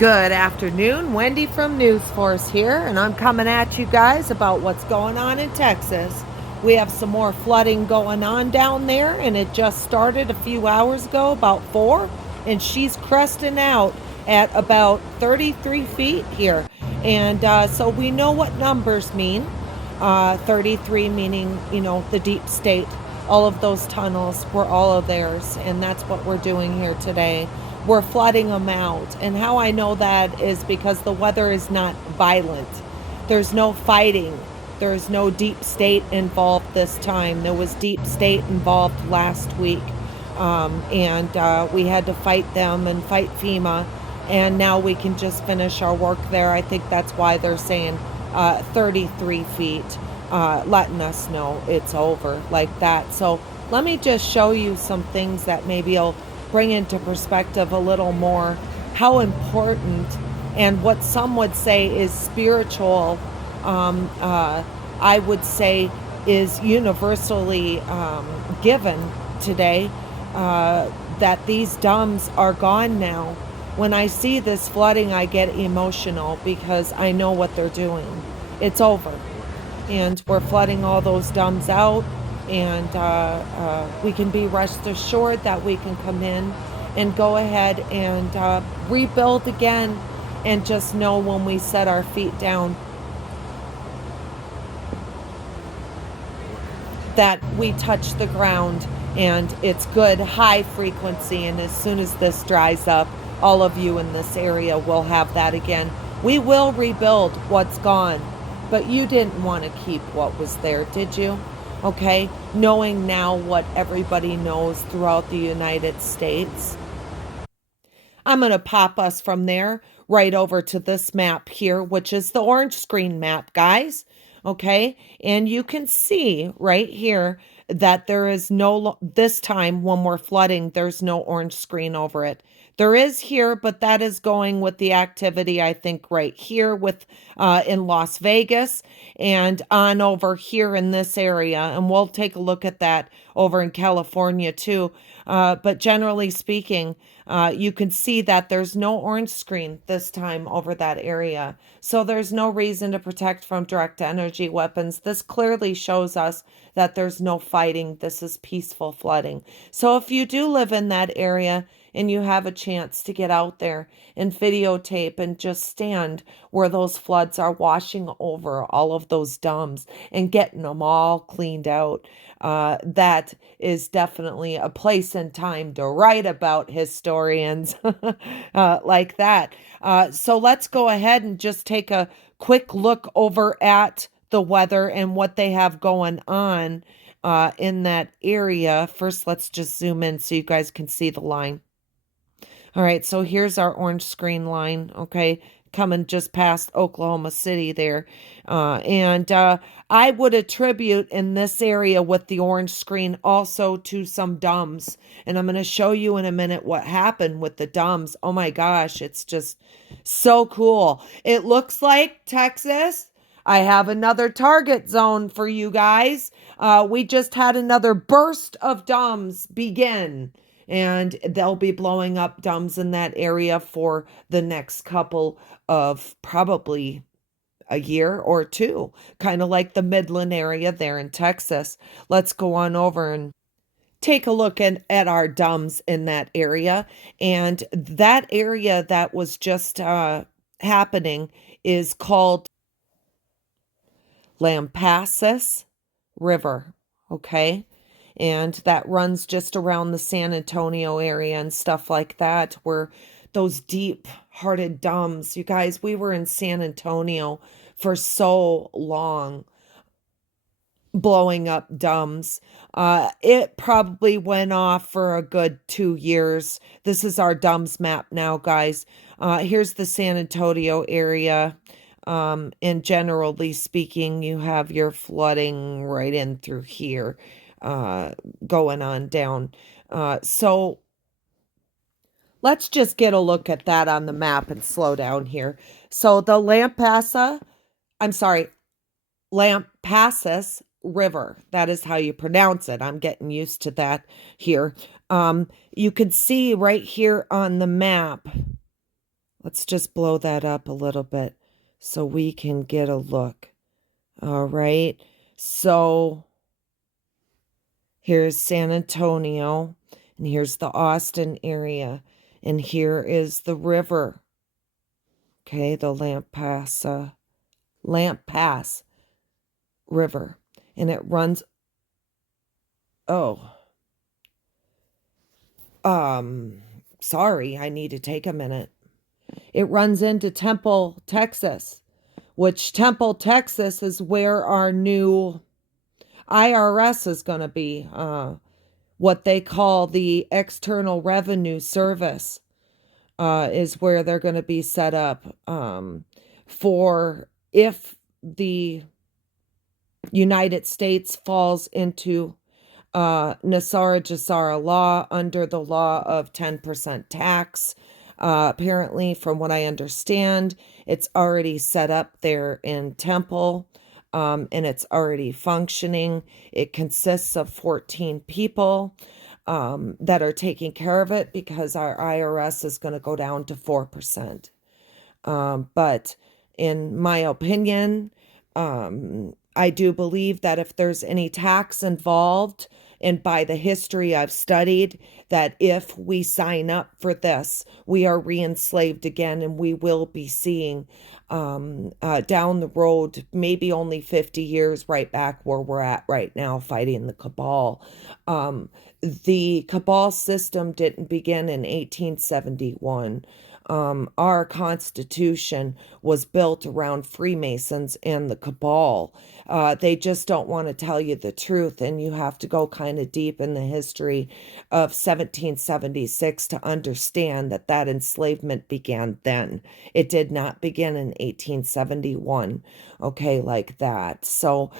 Good afternoon, Wendy from News Force here, and I'm coming at you guys about what's going on in Texas. We have some more flooding going on down there, and it just started a few hours ago, about 4, and she's cresting out at about 33 feet here. And so we know what numbers mean. 33 meaning, the deep state. All of those tunnels were all of theirs, and that's what we're doing here today. We're flooding them out. And how I know that is because the weather is not violent. There's no fighting. There's no deep state involved this time. There was deep state involved last week. And we had to fight them and fight FEMA. And now we can just finish our work there. I think that's why they're saying 33 feet, letting us know it's over like that. So let me just show you some things that maybe will bring into perspective a little more how important and what some would say is spiritual, I would say is universally given today, that these dams are gone now. When I see this flooding, I get emotional because I know what they're doing. It's over. And we're flooding all those dams out. And we can be rest assured that we can come in and go ahead and rebuild again, and just know when we set our feet down that we touch the ground and it's good high frequency. And as soon as this dries up, all of you in this area will have that again. We will rebuild what's gone, but you didn't want to keep what was there, did you? Okay, knowing now what everybody knows throughout the United States. I'm going to pop us from there right over to this map here, which is the orange screen map, guys. Okay, and you can see right here that there is no, this time when we're flooding, there's no orange screen over it. There is here, but that is going with the activity, I think, right here with in Las Vegas and on over here in this area. And we'll take a look at that over in California too. But generally speaking, you can see that there's no orange screen this time over that area. So there's no reason to protect from direct energy weapons. This clearly shows us that there's no fighting. This is peaceful flooding. So if you do live in that area and you have a chance to get out there and videotape and just stand where those floods are washing over all of those dams and getting them all cleaned out, that is definitely a place and time to write about, historians, like that. So let's go ahead and just take a quick look over at the weather and what they have going on in that area. First, let's just zoom in so you guys can see the line. All right, so here's our orange screen line, okay, coming just past Oklahoma City there. And I would attribute in this area with the orange screen also to some DUMBs. And I'm going to show you in a minute what happened with the DUMBs. Oh my gosh, it's just so cool. It looks like Texas. I have another target zone for you guys. We just had another burst of DUMBs begin. And they'll be blowing up DUMBs in that area for the next couple of probably a year or two, kind of like the Midland area there in Texas. Let's go on over and take a look at our DUMBs in that area. And that area that was just happening is called Lampasas River, okay? And that runs just around the San Antonio area and stuff like that, where those deep-hearted DUMBs, you guys, we were in San Antonio for so long, blowing up DUMBs. It probably went off for a good 2 years. This is our DUMBs map now, guys. Here's the San Antonio area. And generally speaking, you have your flooding right in through here. Going on down. So let's just get a look at that on the map and slow down here. So the Lampasas River, that is how you pronounce it. I'm getting used to that here. You can see right here on the map Let's just blow that up a little bit so we can get a look. All right. So here's San Antonio, and here's the Austin area, and here is the river. Okay, the Lamp Pass River, and it runs. Oh, sorry, I need to take a minute. It runs into Temple, Texas, which Temple, Texas is where our new IRS is going to be, what they call the External Revenue Service, is where they're going to be set up, for if the United States falls into Nasara Jasara law under the law of 10% tax. Apparently, from what I understand, it's already set up there in Temple, and it's already functioning. It consists of 14 people that are taking care of it because our IRS is going to go down to 4%. But in my opinion, I do believe that if there's any tax involved, and by the history I've studied, that if we sign up for this, we are re-enslaved again, and we will be seeing down the road, maybe only 50 years, right back where we're at right now, fighting the cabal. The cabal system didn't begin in 1871. Our Constitution was built around Freemasons and the cabal. They just don't want to tell you the truth, and you have to go kind of deep in the history of 1776 to understand that that enslavement began then. It did not begin in 1871, okay, like that. So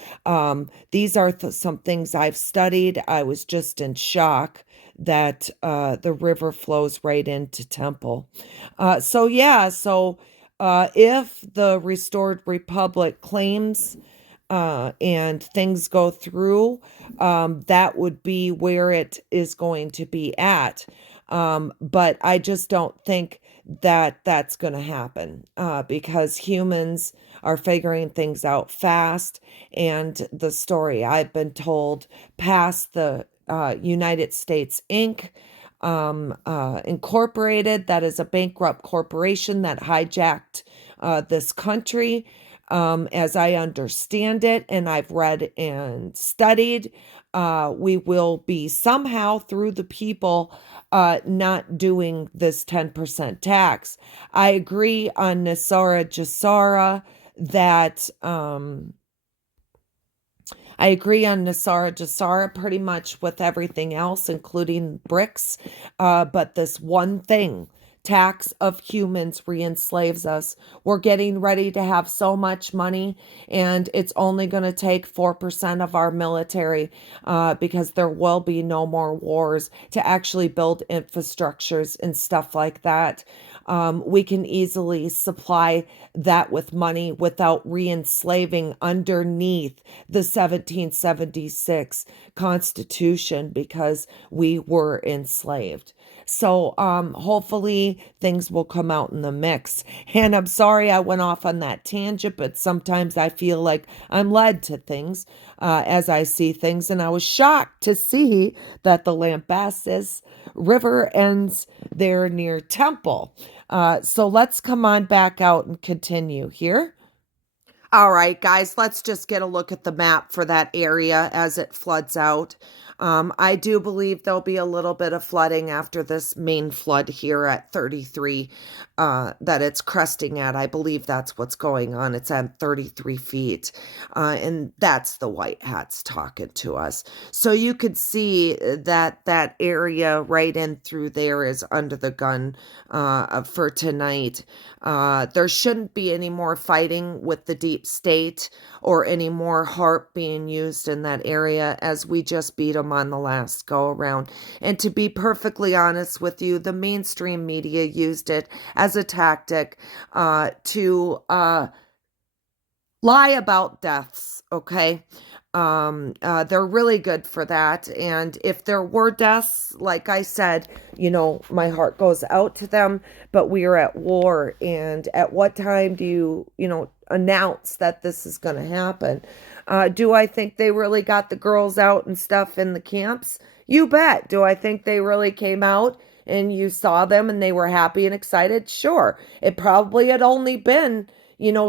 these are some things I've studied. I was just in shock that the river flows right into Temple. So if the restored republic claims and things go through, that would be where it is going to be at. But I just don't think that that's going to happen because humans are figuring things out fast. And the story I've been told past the United States Inc. Incorporated, that is a bankrupt corporation that hijacked this country. As I understand it, and I've read and studied, we will be somehow through the people not doing this 10% tax. I agree on Nasara Jasara that I agree on Nasara Jasara pretty much with everything else, including bricks. But this one thing, tax of humans, re-enslaves us. We're getting ready to have so much money, and it's only going to take 4% of our military because there will be no more wars to actually build infrastructures and stuff like that. We can easily supply that with money without re-enslaving underneath the 1776 Constitution because we were enslaved. So hopefully things will come out in the mix. And I'm sorry I went off on that tangent, but sometimes I feel like I'm led to things as I see things. And I was shocked to see that the Lampasas River ends there near Temple. So let's come on back out and continue here. All right, guys, let's just get a look at the map for that area as it floods out. I do believe there'll be a little bit of flooding after this main flood here at 33 that it's cresting at. I believe that's what's going on. It's at 33 feet. And that's the white hats talking to us. So you could see that that area right in through there is under the gun for tonight. There shouldn't be any more fighting with the deep state or any more HARP being used in that area, as we just beat them on the last go around. And to be perfectly honest with you, the mainstream media used it as a tactic to lie about deaths, okay? They're really good for that. And if there were deaths, like I said, my heart goes out to them, but we are at war. And at what time do you announce that this is going to happen? Do I think they really got the girls out and stuff in the camps? You bet. Do I think they really came out and you saw them and they were happy and excited? Sure. It probably had only been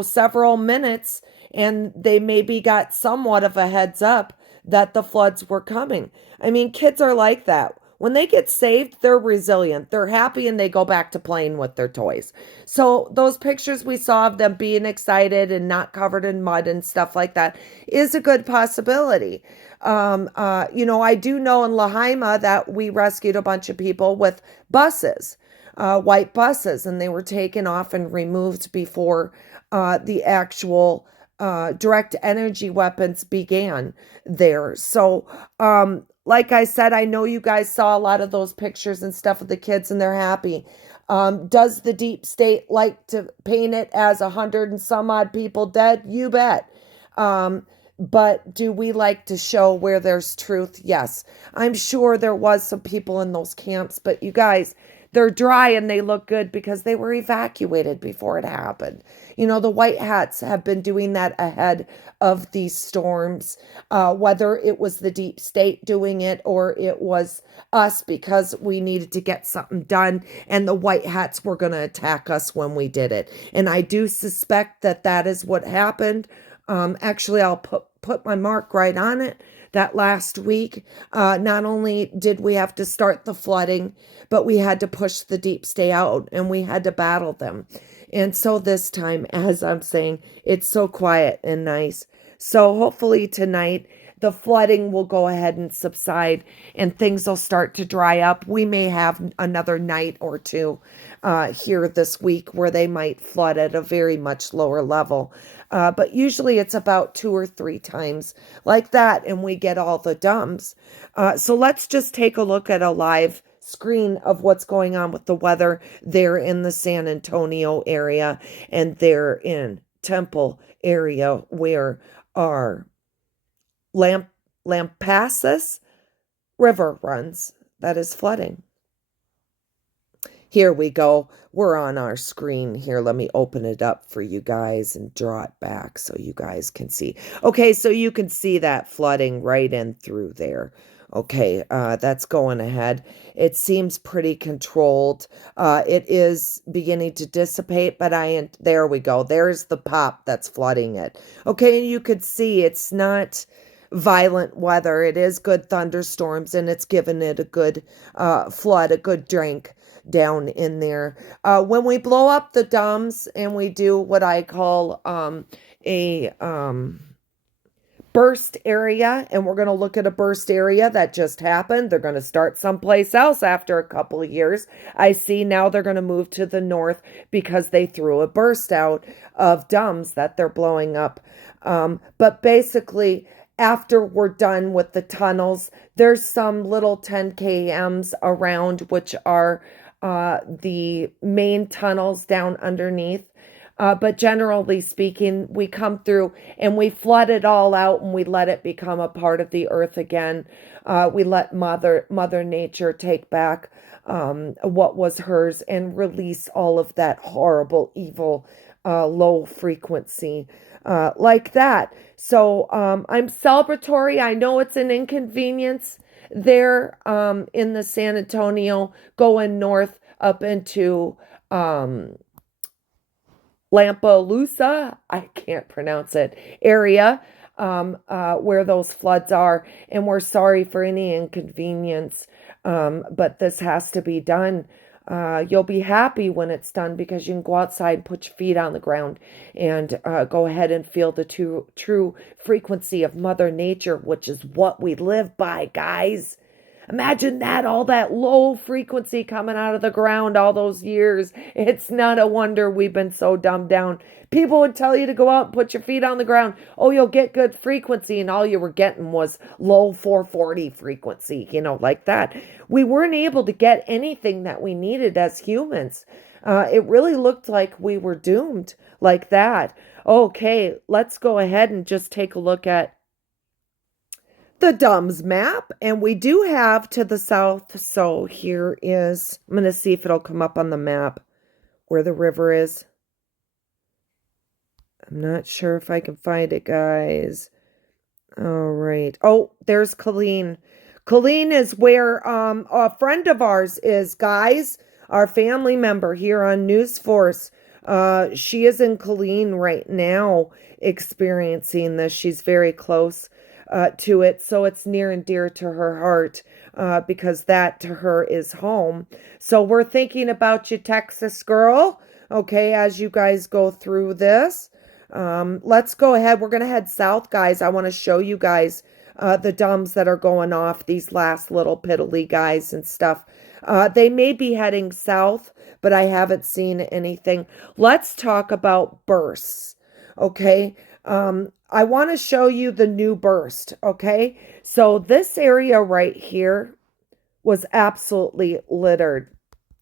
several minutes, and they maybe got somewhat of a heads up that the floods were coming. I mean, kids are like that. When they get saved, they're resilient. They're happy and they go back to playing with their toys. So, those pictures we saw of them being excited and not covered in mud and stuff like that is a good possibility. I do know in Lahaima that we rescued a bunch of people with buses, white buses, and they were taken off and removed before the actual direct energy weapons began there. So, like I said, I know you guys saw a lot of those pictures and stuff of the kids, and they're happy. Does the deep state like to paint it as 100 and some odd people dead? You bet. But do we like to show where there's truth? Yes. I'm sure there was some people in those camps, but you guys, they're dry and they look good because they were evacuated before it happened. The white hats have been doing that ahead of these storms, whether it was the deep state doing it or it was us because we needed to get something done and the white hats were going to attack us when we did it. And I do suspect that that is what happened. Actually, I'll put my mark right on it. That last week, not only did we have to start the flooding, but we had to push the deep state out and we had to battle them. And so this time, as I'm saying, it's so quiet and nice. So hopefully tonight, the flooding will go ahead and subside and things will start to dry up. We may have another night or two here this week where they might flood at a very much lower level. But usually it's about 2 or 3 times like that, and we get all the dumps. So let's just take a look at a live screen of what's going on with the weather there in the San Antonio area and there in Temple area where our Lampasas River runs that is flooding. Here we go. We're on our screen here. Let me open it up for you guys and draw it back so you guys can see. Okay, so you can see that flooding right in through there. Okay, that's going ahead. It seems pretty controlled. It is beginning to dissipate, but there we go. There's the pop that's flooding it. Okay, you could see it's not violent weather. It is good thunderstorms, and it's given it a good flood, a good drink down in there. When we blow up the DUMBs and we do what I call a burst area, and we're going to look at a burst area that just happened. They're going to start someplace else after a couple of years. I see now they're going to move to the north because they threw a burst out of DUMBs that they're blowing up. But basically, after we're done with the tunnels, there's some little 10 kms around, which are the main tunnels down underneath. But generally speaking, we come through and we flood it all out and we let it become a part of the earth again. We let Mother Nature take back what was hers and release all of that horrible, evil, low frequency like that. So I'm celebratory. I know it's an inconvenience there in the San Antonio going north up into Lampaloosa, I can't pronounce it, area where those floods are. And we're sorry for any inconvenience, but this has to be done. You'll be happy when it's done because you can go outside, put your feet on the ground, and go ahead and feel the true frequency of Mother Nature, which is what we live by, guys. Imagine that, all that low frequency coming out of the ground all those years. It's not a wonder we've been so dumbed down. People would tell you to go out and put your feet on the ground. Oh, you'll get good frequency, and all you were getting was low 440 frequency, like that. We weren't able to get anything that we needed as humans. It really looked like we were doomed like that. Okay, let's go ahead and just take a look at the D.U.M.B map, and we do have to the south. So here is, I'm going to see if it'll come up on the map where the river is. I'm not sure if I can find it, guys. All right. Oh, there's Colleen. Colleen is where a friend of ours is, guys. Our family member here on News Force. She is in Colleen right now experiencing this. She's very close to it, so it's near and dear to her heart because that to her is home. So we're thinking about you, Texas girl, okay, as you guys go through this. Let's go ahead. We're going to head south, guys. I want to show you guys the D.U.M.Bs that are going off, these last little piddly guys and stuff. They may be heading south, but I haven't seen anything. Let's talk about bursts, okay? I want to show you the new burst, okay? So this area right here was absolutely littered,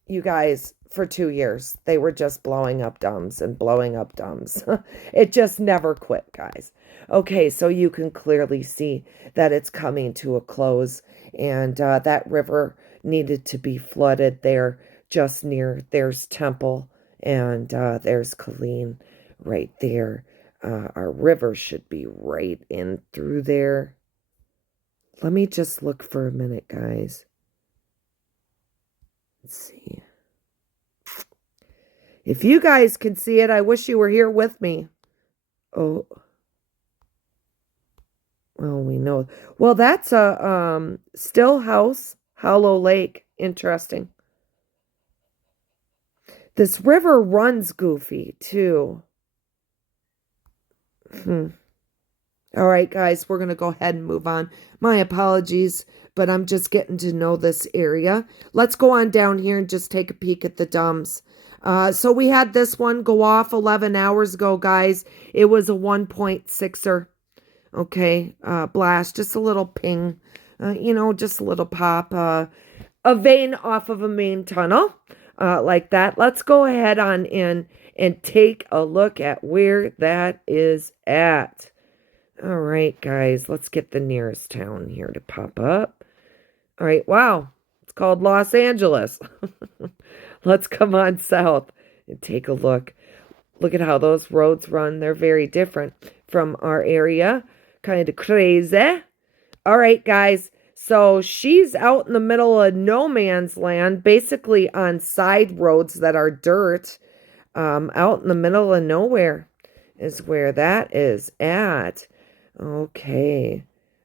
you guys, for 2 years. They were just blowing up D.U.M.Bs and blowing up D.U.M.Bs. It just never quit, guys. Okay, so you can clearly see that it's coming to a close, and that river needed to be flooded there just near. There's Temple, and there's Colleen right there. Our river should be right in through there. Let me just look for a minute, guys. Let's see. If you guys can see it, I wish you were here with me. Oh. Well, we know. Well, that's a Still House, Hollow Lake. Interesting. This river runs goofy, too. All right, guys, we're going to go ahead and move on. My apologies, but I'm just getting to know this area. Let's go on down here and just take a peek at the D.U.M.Bs. So we had this one go off 11 hours ago, guys. It was a 1.6er. Okay, blast, just a little ping, just a little pop, a vein off of a main tunnel, like that. Let's go ahead on in and take a look at where that is at. All right, guys, let's get the nearest town here to pop up. All right, wow, it's called Los Angeles. Let's come on south and take a look. Look at how those roads run. They're very different from our area. Kind of crazy. All right, guys. So she's out in the middle of no man's land, basically on side roads that are dirt. Out in the middle of nowhere is where that is at. Okay.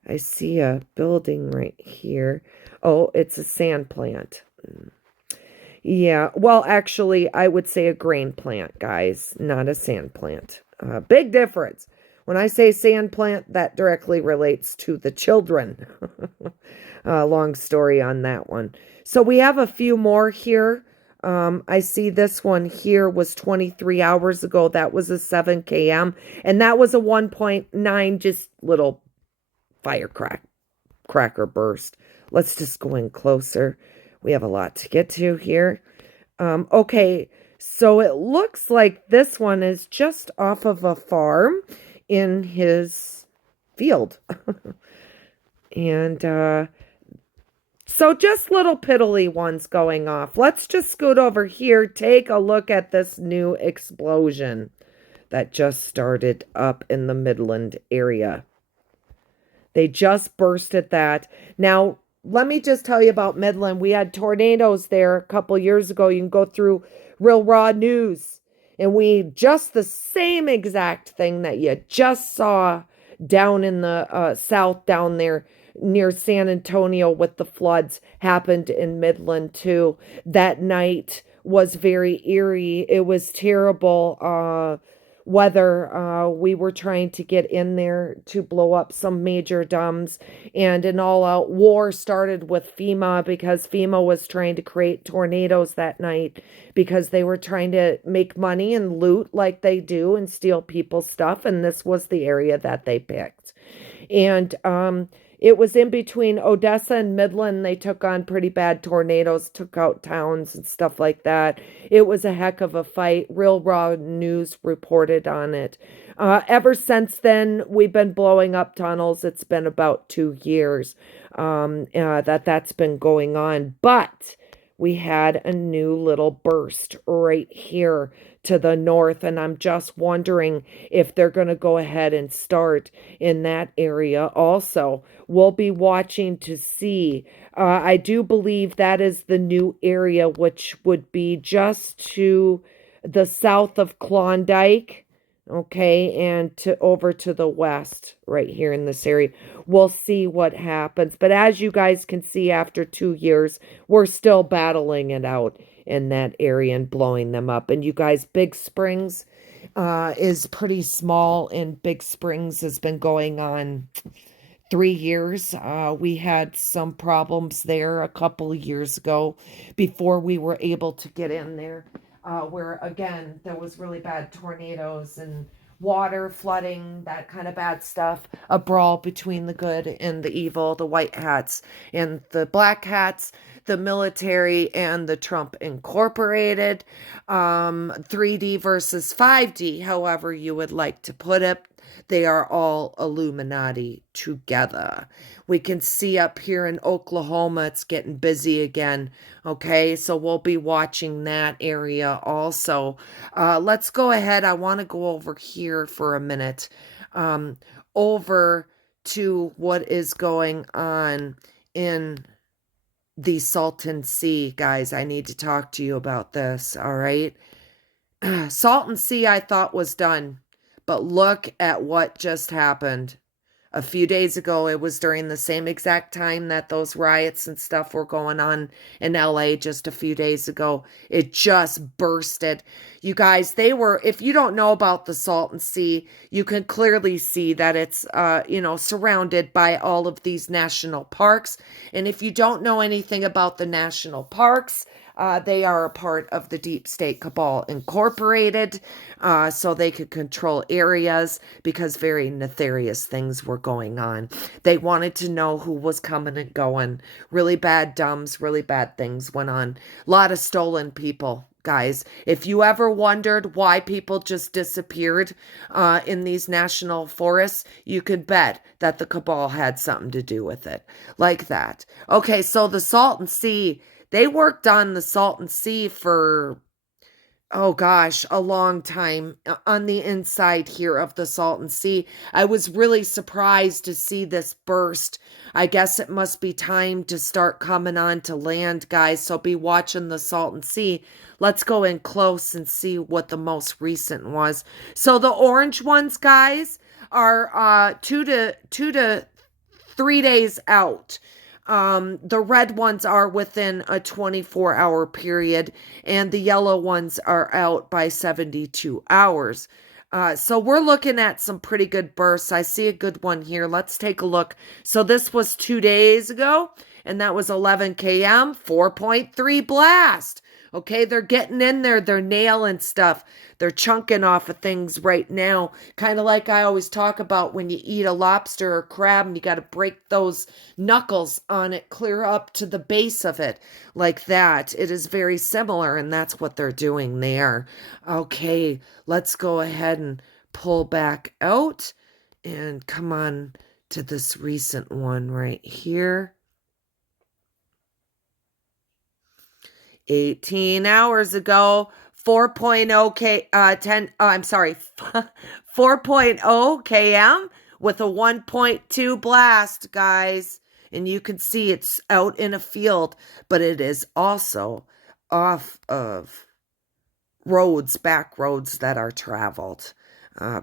I see a building right here. Oh, it's a sand plant. Yeah, well, actually, I would say a grain plant, guys, not a sand plant. Big difference. When I say sand plant, that directly relates to the children. Long story on that one. So we have a few more here. I see this one here was 23 hours ago. That was a 7 km. And that was a 1.9, just little firecracker burst. Let's just go in closer. We have a lot to get to here. Okay, so it looks like this one is just off of a farm in his field. And so just little piddly ones going off. Let's just scoot over here, take a look at this new explosion that just started up in the Midland area. They just burst at that. Now, let me just tell you about Midland. We had tornadoes there a couple years ago. You can go through Real Raw News. And we just the same exact thing that you just saw down in the south down there near San Antonio with the floods happened in Midland too. That night was very eerie. It was terrible weather. We were trying to get in there to blow up some major D.U.M.Bs, and an all-out war started with FEMA because FEMA was trying to create tornadoes that night because they were trying to make money and loot like they do and steal people's stuff, and this was the area that they picked. And it was in between Odessa and Midland. They took on pretty bad tornadoes, took out towns and stuff like that. It was a heck of a fight. Real Raw News reported on it. Ever since then, we've been blowing up tunnels. It's been about 2 years that's been going on. But we had a new little burst right here to the north, and I'm just wondering if they're going to go ahead and start in that area also. We'll be watching to see. I do believe that is the new area, which would be just to the south of Klondike. Okay, and to over to the west right here in this area. We'll see what happens. But as you guys can see, after 2 years, we're still battling it out in that area and blowing them up. And you guys, Big Springs is pretty small, and Big Springs has been going on 3 years. We had some problems there a couple of years ago before we were able to get in there, where again, there was really bad tornadoes and water, flooding, that kind of bad stuff. A brawl between the good and the evil, the white hats and the black hats, the military and the Trump Incorporated, 3D versus 5D, however you would like to put it. They are all Illuminati together. We can see up here in Oklahoma, it's getting busy again. Okay, so we'll be watching that area also. Let's go ahead. I want to go over here for a minute. Over to what is going on in the Salton Sea, guys. I need to talk to you about this, all right? Salton Sea, I thought was done. But look at what just happened. A few days ago, it was during the same exact time that those riots and stuff were going on in LA just a few days ago. It just bursted. You guys, if you don't know about the Salton Sea, you can clearly see that it's, surrounded by all of these national parks. And if you don't know anything about the national parks, they are a part of the Deep State Cabal Incorporated, so they could control areas because very nefarious things were going on. They wanted to know who was coming and going. Really bad dumbs, really bad things went on. A lot of stolen people, guys. If you ever wondered why people just disappeared in these national forests, you could bet that the cabal had something to do with it. Like that. Okay, so the Salton Sea, they worked on the Salton Sea for, oh gosh, a long time on the inside here of the Salton Sea. I was really surprised to see this burst. I guess it must be time to start coming on to land, guys. So be watching the Salton Sea. Let's go in close and see what the most recent was. So the orange ones, guys, are 2 to 3 days out. The red ones are within a 24-hour period, and the yellow ones are out by 72 hours. So we're looking at some pretty good bursts. I see a good one here. Let's take a look. So this was 2 days ago, and that was 11 km, 4.3 blast. Okay, they're getting in there. They're nailing stuff. They're chunking off of things right now. Kind of like I always talk about when you eat a lobster or crab and you got to break those knuckles on it clear up to the base of it. Like that. It is very similar, and that's what they're doing there. Okay, let's go ahead and pull back out and come on to this recent one right here. 18 hours ago, 4.0 km with a 1.2 blast, guys. And you can see it's out in a field, but it is also off of back roads that are traveled.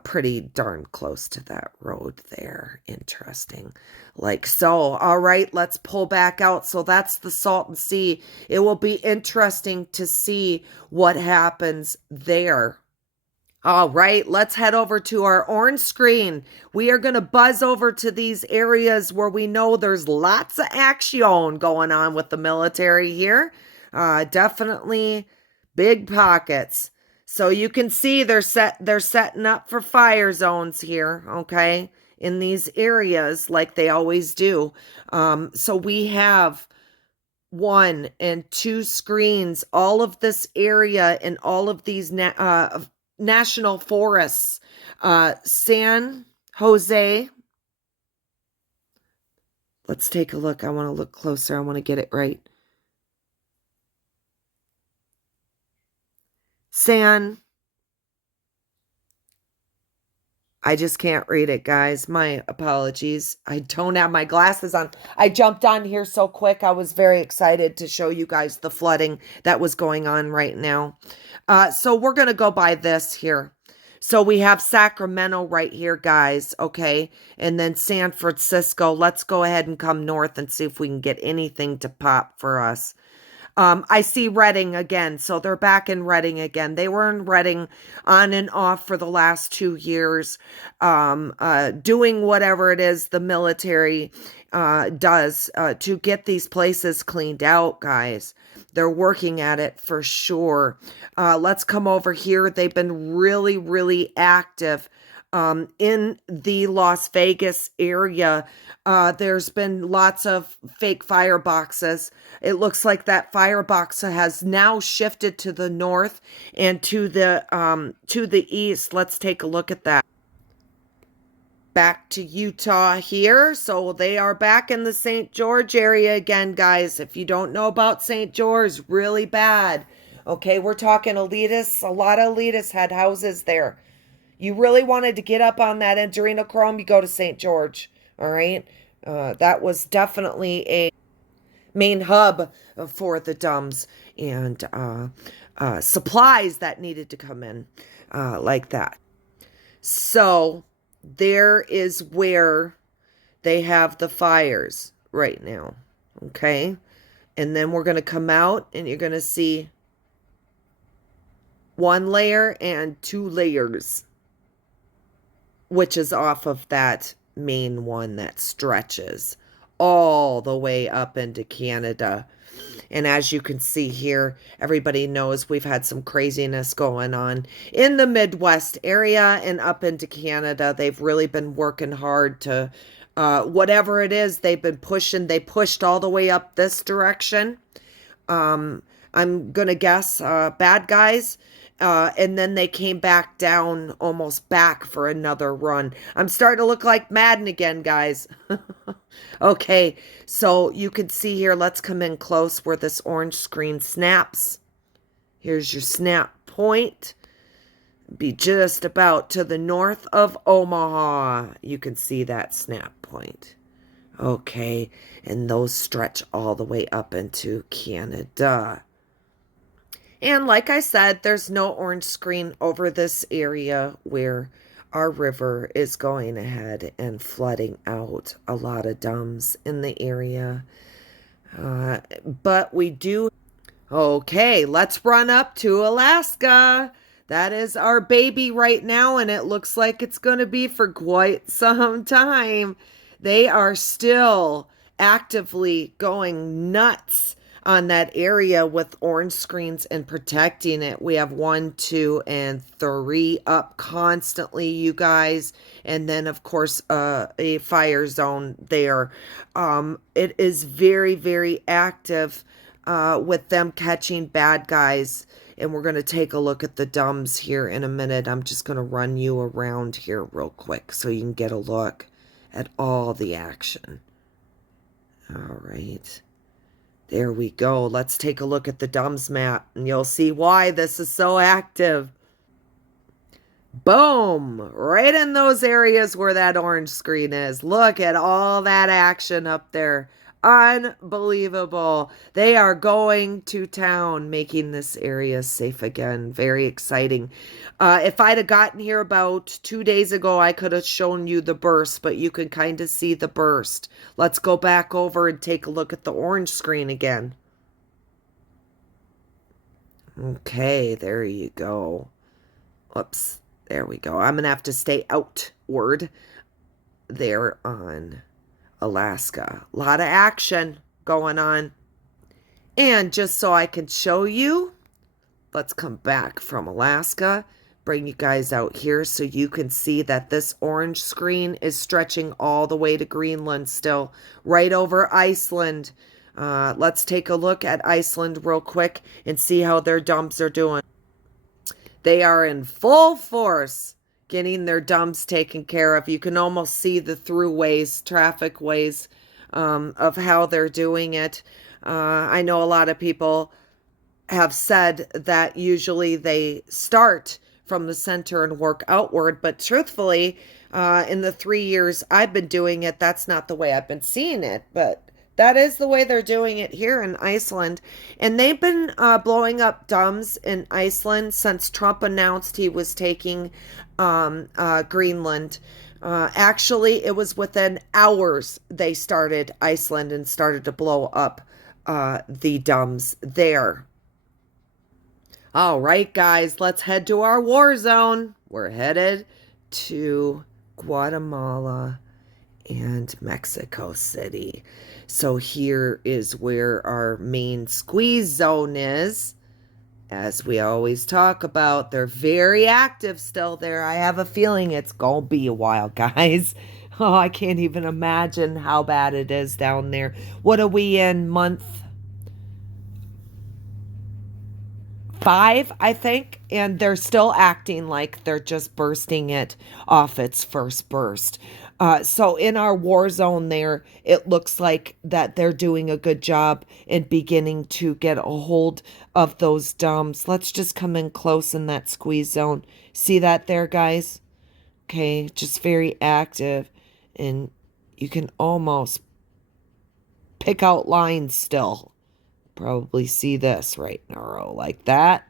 Pretty darn close to that road there. Interesting. Like so. All right, let's pull back out. So that's the Salton Sea. It will be interesting to see what happens there. All right, let's head over to our orange screen. We are going to buzz over to these areas where we know there's lots of action going on with the military here. Definitely big pockets. So you can see they're setting up for fire zones here, okay, in these areas like they always do. So we have one and two screens, all of this area and all of these national forests. San Jose. Let's take a look. I want to look closer. I want to get it right. I just can't read it, guys. My apologies. I don't have my glasses on. I jumped on here so quick. I was very excited to show you guys the flooding that was going on right now. So we're going to go by this here. So we have Sacramento right here, guys, okay? And then San Francisco. Let's go ahead and come north and see if we can get anything to pop for us. I see Reading again. So they're back in Reading again. They were in Reading on and off for the last 2 years, doing whatever it is the military does to get these places cleaned out, guys. They're working at it for sure. Let's come over here. They've been really, really active in the Las Vegas area. There's been lots of fake fireboxes. It looks like that firebox has now shifted to the north and to the east. Let's take a look at that. Back to Utah here. So they are back in the St. George area again, guys. If you don't know about St. George, really bad. Okay, we're talking elitists. A lot of elitists had houses there. You really wanted to get up on that adrenochrome, you go to St. George. All right. That was definitely a main hub for the D.U.M.Bs and supplies that needed to come in like that. So there is where they have the fires right now. Okay. And then we're going to come out and you're going to see one layer and two layers, which is off of that main one that stretches all the way up into Canada. And as you can see here, everybody knows we've had some craziness going on in the Midwest area and up into Canada. They've really been working hard to, whatever it is, they've been pushing. They pushed all the way up this direction. I'm going to guess bad guys. And then they came back down, almost back for another run. I'm starting to look like Madden again, guys. Okay, so you can see here, let's come in close where this orange screen snaps. Here's your snap point. Be just about to the north of Omaha. You can see that snap point. Okay, and those stretch all the way up into Canada. And like I said, there's no orange screen over this area where our river is going ahead and flooding out a lot of D.U.M.Bs in the area. But we do. Okay, let's run up to Alaska. That is our baby right now, and it looks like it's going to be for quite some time. They are still actively going nuts on that area with orange screens and protecting it. We have 1, 2, and 3 up constantly, you guys. And then, of course, a fire zone there. It is very, very active with them catching bad guys. And we're going to take a look at the D.U.M.Bs here in a minute. I'm just going to run you around here real quick so you can get a look at all the action. All right. There we go. Let's take a look at the D.U.M.Bs map, and you'll see why this is so active. Boom! Right in those areas where that orange screen is. Look at all that action up there. Unbelievable. They are going to town, making this area safe again. Very exciting. If I'd have gotten here about 2 days ago, I could have shown you the burst, but you can kind of see the burst. Let's go back over and take a look at the orange screen again. Okay, there you go. Oops, there we go. I'm going to have to stay outward there on Alaska. A lot of action going on. And just so I can show you, let's come back from Alaska, bring you guys out here so you can see that this orange screen is stretching all the way to Greenland still, right over Iceland. Let's take a look at Iceland real quick and see how their dumps are doing. They are in full force getting their dumps taken care of. You can almost see the throughways, traffic ways of how they're doing it. I know a lot of people have said that usually they start from the center and work outward, but truthfully, in the 3 years I've been doing it, that's not the way I've been seeing it, but that is the way they're doing it here in Iceland. And they've been blowing up DUMBs in Iceland since Trump announced he was taking Greenland. Actually, it was within hours they started Iceland and started to blow up the DUMBs there. All right, guys, let's head to our war zone. We're headed to Guatemala and Mexico City. So here is where our main squeeze zone is. As we always talk about, they're very active still there. I have a feeling it's going to be a while, guys. Oh, I can't even imagine how bad it is down there. What are we in, month 5, I think, and they're still acting like they're just bursting it off its first burst. So in our war zone there, it looks like that they're doing a good job in beginning to get a hold of those dumps. Let's just come in close in that squeeze zone. See that there, guys? Okay, just very active, and you can almost pick out lines still. Probably see this right in a row like that.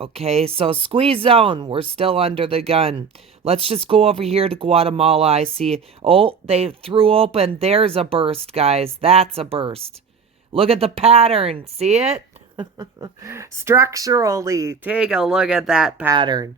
Okay, so squeeze zone. We're still under the gun. Let's just go over here to Guatemala. I see. Oh, they threw open. There's a burst, guys. That's a burst. Look at the pattern. See it? Structurally, take a look at that pattern.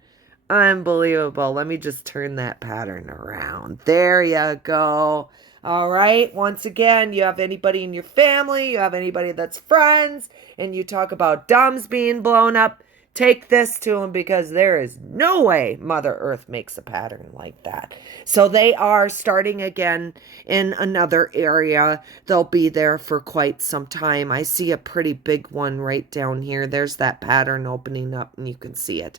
Unbelievable. Let me just turn that pattern around. There you go. All right. Once again, you have anybody in your family, you have anybody that's friends, and you talk about DUMBs being blown up, take this to them because there is no way Mother Earth makes a pattern like that. So they are starting again in another area. They'll be there for quite some time. I see a pretty big one right down here. There's that pattern opening up and you can see it.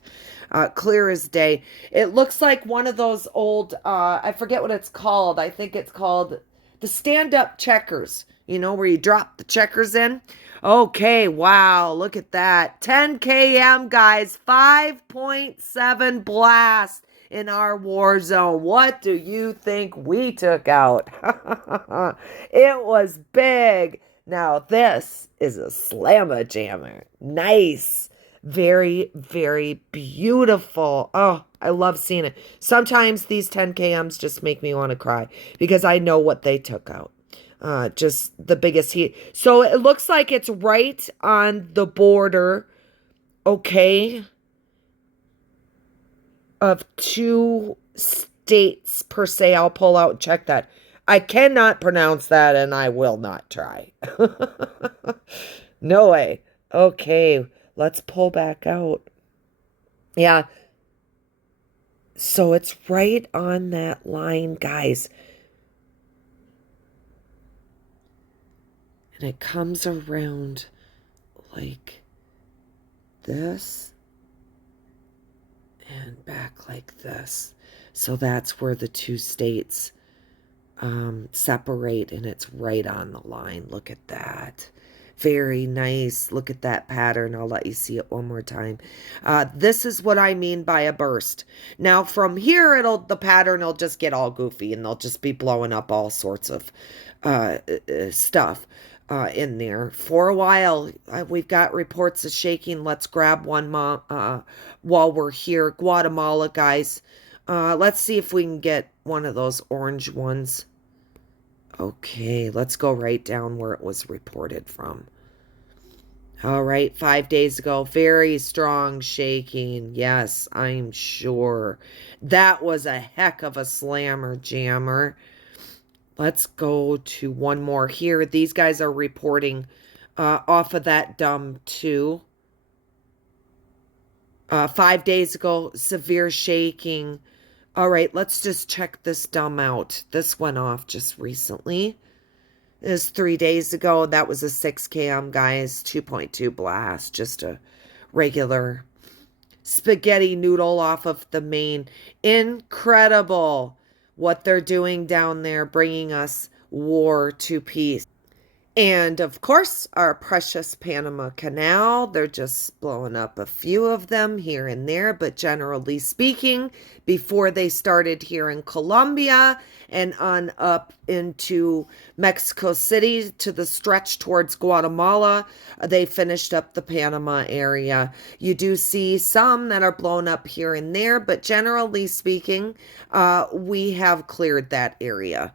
Clear as day. It looks like one of those old, I forget what it's called. I think it's called the stand-up checkers, you know, where you drop the checkers in. Okay, wow, look at that. 10 km, guys, 5.7 blast in our war zone. What do you think we took out? It was big. Now, this is a slammer jammer. Nice. Very, very beautiful. Oh, I love seeing it. Sometimes these 10 kms just make me want to cry because I know what they took out. Just the biggest heat. So it looks like it's right on the border, okay, of 2 states per se. I'll pull out and check that. I cannot pronounce that and I will not try. No way. Okay, let's pull back out. Yeah. So it's right on that line, guys. And it comes around like this and back like this. So that's where the 2 states separate, and it's right on the line. Look at that. Very nice. Look at that pattern. I'll let you see it one more time. This is what I mean by a burst. Now from here, the pattern will just get all goofy and they'll just be blowing up all sorts of stuff in there. For a while, we've got reports of shaking. Let's grab one while we're here. Guatemala, guys. Let's see if we can get one of those orange ones. Okay, let's go right down where it was reported from. All right, 5 days ago, very strong shaking. Yes, I'm sure. That was a heck of a slammer jammer. Let's go to one more here. These guys are reporting off of that D.U.M.B too. 5 days ago, severe shaking. All right, let's just check this dumb out. This went off just recently. It was 3 days ago. That was a 6 km, guys. 2.2 blast. Just a regular spaghetti noodle off of the main. Incredible what they're doing down there, bringing us war to peace. And of course, our precious Panama Canal, they're just blowing up a few of them here and there, but generally speaking, before they started here in Colombia and on up into Mexico City to the stretch towards Guatemala, they finished up the Panama area. You do see some that are blown up here and there, but generally speaking, we have cleared that area.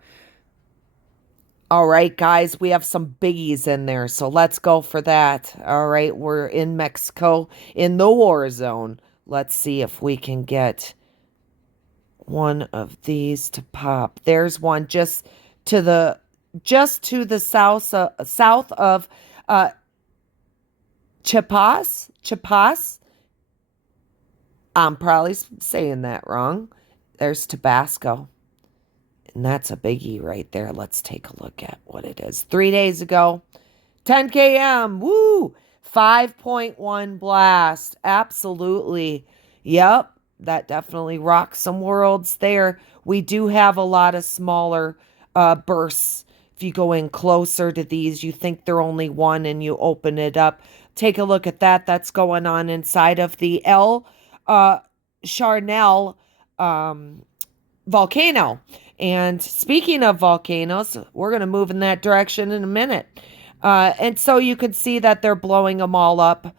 All right, guys, we have some biggies in there, so let's go for that. All right, we're in Mexico in the war zone. Let's see if we can get one of these to pop. There's one to the south of uh Chiapas. I'm probably saying that wrong. There's Tabasco. And that's a biggie right there. Let's take a look at what it is. 3 days ago, 10 km. Woo! 5.1 blast. Absolutely. Yep. That definitely rocks some worlds there. We do have a lot of smaller bursts. If you go in closer to these, you think they're only one and you open it up. Take a look at that. That's going on inside of the El Charnel volcano. And speaking of volcanoes, we're going to move in that direction in a minute. And so you can see that they're blowing them all up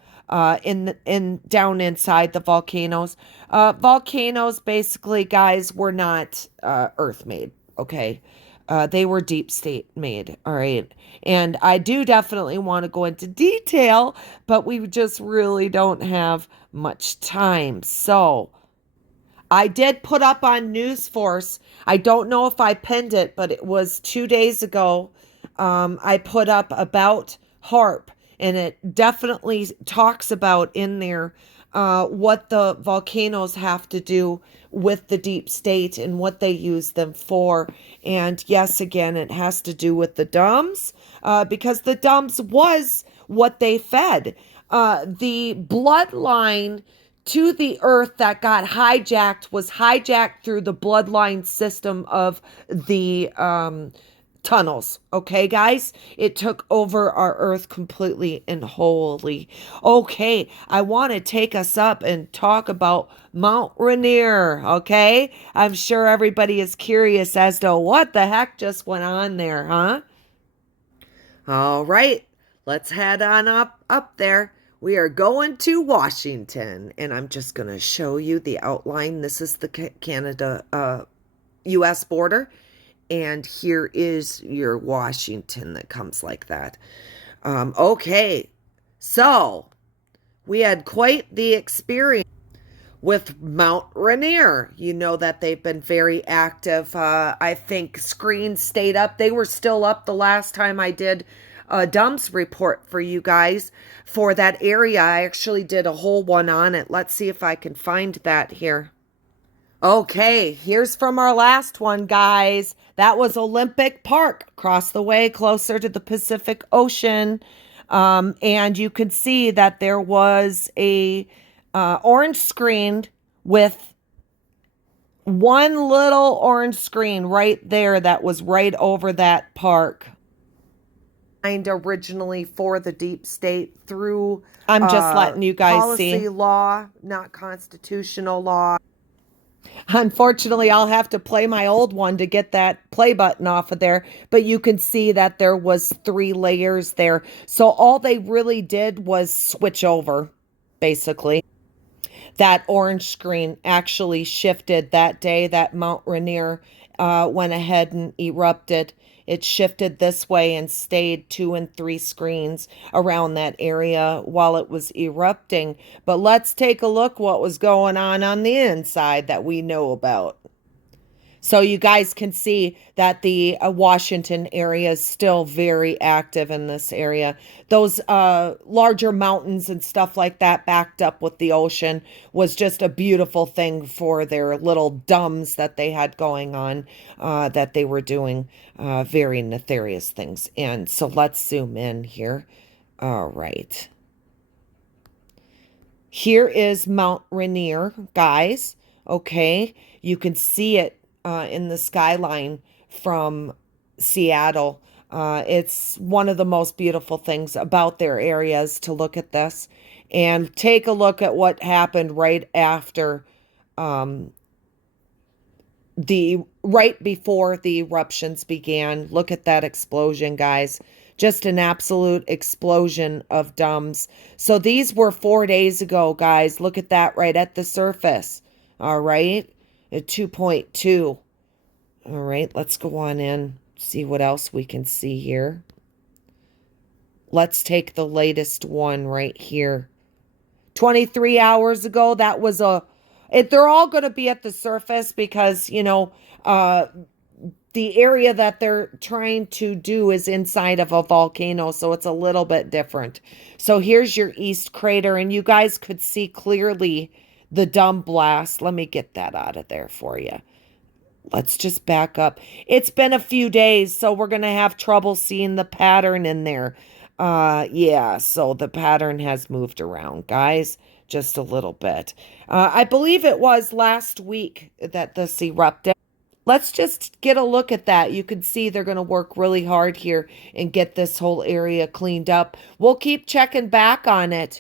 in down inside the volcanoes. Volcanoes, basically, guys, were not Earth made. Okay, they were deep state made. All right, and I do definitely want to go into detail, but we just really don't have much time. So I did put up on News Force. I don't know if I pinned it, but it was 2 days ago. I put up about HARP, and it definitely talks about in there what the volcanoes have to do with the deep state and what they use them for. And yes, again, it has to do with the DUMBs because the DUMBs was what they fed. The bloodline to the earth that got hijacked was hijacked through the bloodline system of the tunnels. Okay, guys? It took over our earth completely and wholly. Okay, I want to take us up and talk about Mount Rainier. Okay? I'm sure everybody is curious as to what the heck just went on there, huh? All right, let's head on up there. We are going to Washington, and I'm just going to show you the outline. This is the Canada US border, and here is your Washington that comes like that. Okay, so we had quite the experience with Mount Rainier. You know that they've been very active. I think screens stayed up. They were still up the last time I did a dumps report for you guys for that area. I actually did a whole one on it. Let's see if I can find that here. Okay, here's from our last one, guys. That was Olympic Park, across the way, closer to the Pacific Ocean. And you could see that there was a orange screen with one little orange screen right there that was right over that park. Originally for the deep state through I'm just letting you guys policy see law, not constitutional law. Unfortunately, I'll have to play my old one to get that play button off of there, but you can see that there was 3 layers there. So all they really did was switch over, basically. That orange screen actually shifted that day that Mount Rainier went ahead and erupted. It shifted this way and stayed 2 and 3 screens around that area while it was erupting. But let's take a look what was going on the inside that we know about. So you guys can see that the Washington area is still very active in this area. Those larger mountains and stuff like that backed up with the ocean was just a beautiful thing for their little dumbs that they had going on, that they were doing very nefarious things. And so let's zoom in here. All right. Here is Mount Rainier, guys. Okay. You can see it in the skyline from Seattle. It's one of the most beautiful things about their areas to look at this and take a look at what happened right after the right before the eruptions began. Look at that explosion, guys. Just an absolute explosion of dumbs. So these were 4 days ago, guys. Look at that right at the surface. All right. At 2.2. All right. Let's go on in. See what else we can see here. Let's take the latest one right here. 23 hours ago, that was they're all going to be at the surface because, the area that they're trying to do is inside of a volcano, so it's a little bit different. So here's your east crater, and you guys could see clearly the dumb blast. Let me get that out of there for you. Let's just back up. It's been a few days, so we're going to have trouble seeing the pattern in there. Yeah, so the pattern has moved around, guys, just a little bit. I believe it was last week that this erupted. Let's just get a look at that. You can see they're going to work really hard here and get this whole area cleaned up. We'll keep checking back on it,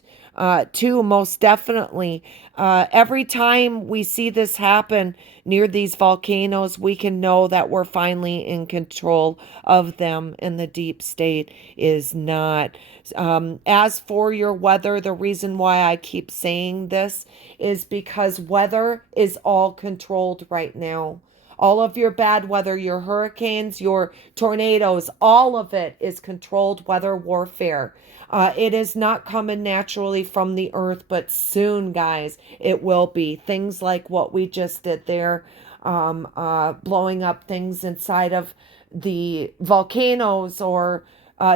too, most definitely. Every time we see this happen near these volcanoes, we can know that we're finally in control of them and the deep state is not. As for your weather, the reason why I keep saying this is because weather is all controlled right now. All of your bad weather, your hurricanes, your tornadoes, all of it is controlled weather warfare. It is not coming naturally from the earth, but soon, guys, it will be. Things like what we just did there, blowing up things inside of the volcanoes, or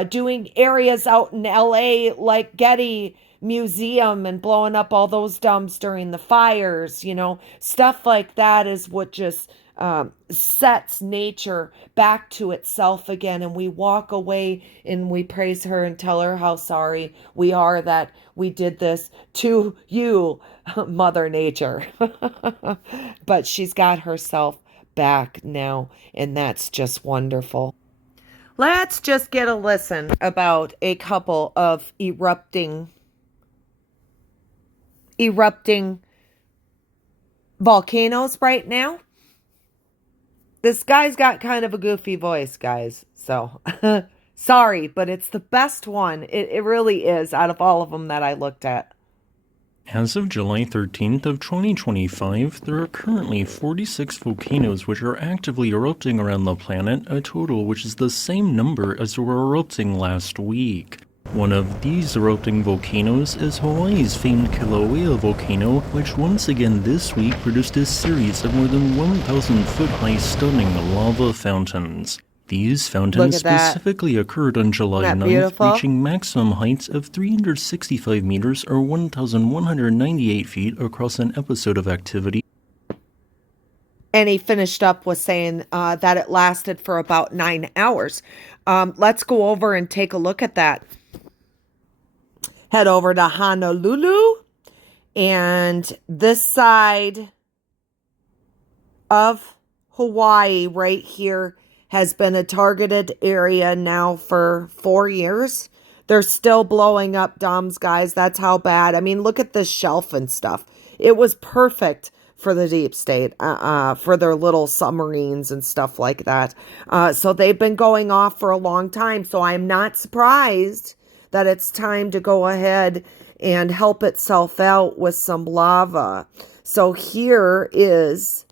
doing areas out in LA like Getty Museum and blowing up all those dumps during the fires, stuff like that is what just sets nature back to itself again. And we walk away and we praise her and tell her how sorry we are that we did this to you, Mother Nature. But she's got herself back now, and that's just wonderful. Let's just get a listen about a couple of erupting volcanoes right now. This guy's got kind of a goofy voice, guys. So, sorry, but it's the best one. It really is out of all of them that I looked at. As of July 13th of 2025, there are currently 46 volcanoes which are actively erupting around the planet, a total which is the same number as were erupting last week. One of these erupting volcanoes is Hawaii's famed Kilauea volcano, which once again this week produced a series of more than 1,000-foot-high stunning lava fountains. These fountains specifically occurred on July 9th, reaching maximum heights of 365 meters or 1,198 feet across an episode of activity. And he finished up with saying that it lasted for about 9 hours. Let's go over and take a look at that. Head over to Honolulu, and this side of Hawaii right here has been a targeted area now for 4 years. They're still blowing up domes, guys. That's how bad. I mean, look at this shelf and stuff. It was perfect for the deep state, for their little submarines and stuff like that. So they've been going off for a long time. So I'm not surprised that it's time to go ahead and help itself out with some lava. So here is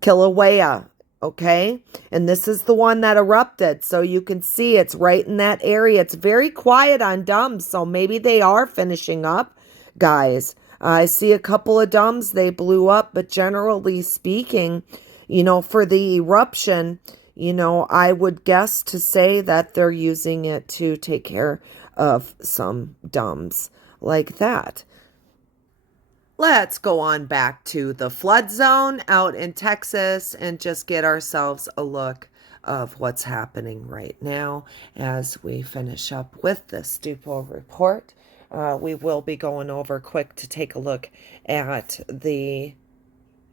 Kilauea, okay? And this is the one that erupted. So you can see it's right in that area. It's very quiet on dumps, so maybe they are finishing up, guys. I see a couple of D.U.M.Bs, they blew up, but generally speaking, for the eruption, I would guess to say that they're using it to take care of some D.U.M.Bs like that. Let's go on back to the flood zone out in Texas and just get ourselves a look of what's happening right now as we finish up with this D.U.P.O.W report. We will be going over quick to take a look at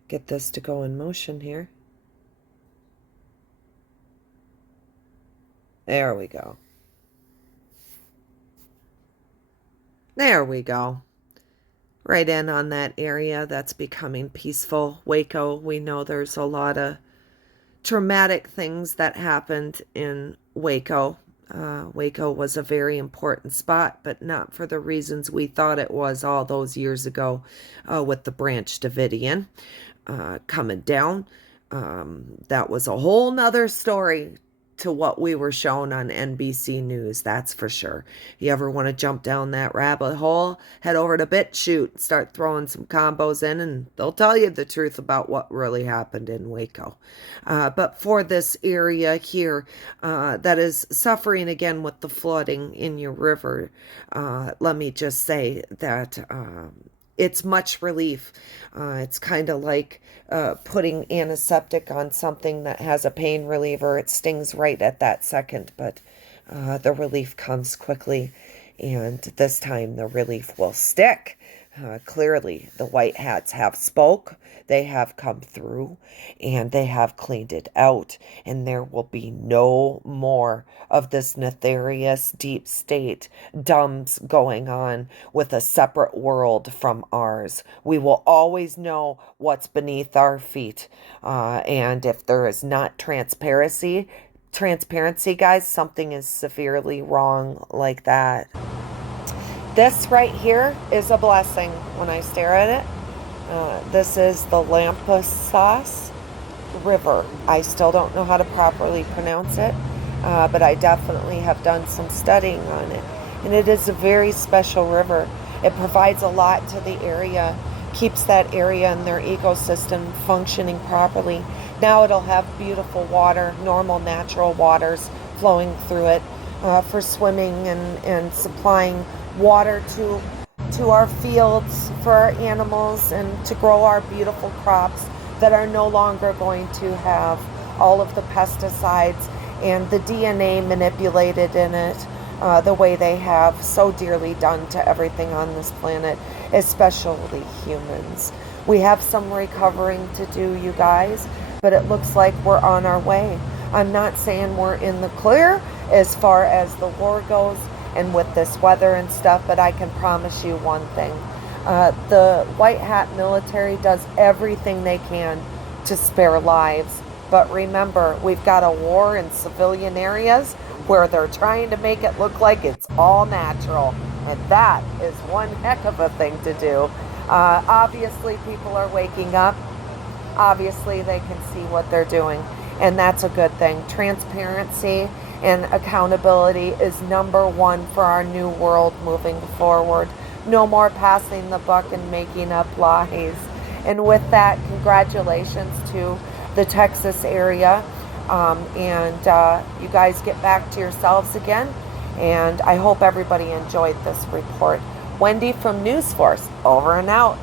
get this to go in motion here. There we go. There we go. Right in on that area that's becoming peaceful. Waco, we know there's a lot of traumatic things that happened in Waco. Waco was a very important spot, but not for the reasons we thought it was all those years ago with the Branch Davidian coming down. That was a whole nother story to what we were shown on NBC News, that's for sure. You ever want to jump down that rabbit hole, head over to BitChute, start throwing some combos in, and they'll tell you the truth about what really happened in Waco. But for this area here that is suffering again with the flooding in your river, let me just say that it's much relief. It's kind of like putting antiseptic on something that has a pain reliever. It stings right at that second, but the relief comes quickly, and this time the relief will stick. Clearly, the white hats have spoke. They have come through, and they have cleaned it out, and there will be no more of this nefarious deep state D.U.M.Bs going on with a separate world from ours. We will always know what's beneath our feet, and if there is not transparency, guys, something is severely wrong like that. This right here is a blessing when I stare at it. This is the Lampasas River. I still don't know how to properly pronounce it, but I definitely have done some studying on it. And it is a very special river. It provides a lot to the area, keeps that area and their ecosystem functioning properly. Now it'll have beautiful water, normal natural waters flowing through it for swimming and supplying water to our fields for our animals and to grow our beautiful crops that are no longer going to have all of the pesticides and the DNA manipulated in it the way they have so dearly done to everything on this planet, especially humans. We have some recovering to do, you guys, but it looks like we're on our way. I'm not saying we're in the clear as far as the war goes and with this weather and stuff, but I can promise you one thing. The white hat military does everything they can to spare lives. But remember, we've got a war in civilian areas where they're trying to make it look like it's all natural. And that is one heck of a thing to do. Obviously, people are waking up. Obviously, they can see what they're doing. And that's a good thing. Transparency and accountability is number one for our new world moving forward. No more passing the buck and making up lies. And with that, congratulations to the Texas area. You guys get back to yourselves again. And I hope everybody enjoyed this report. Wendy from News Force, over and out.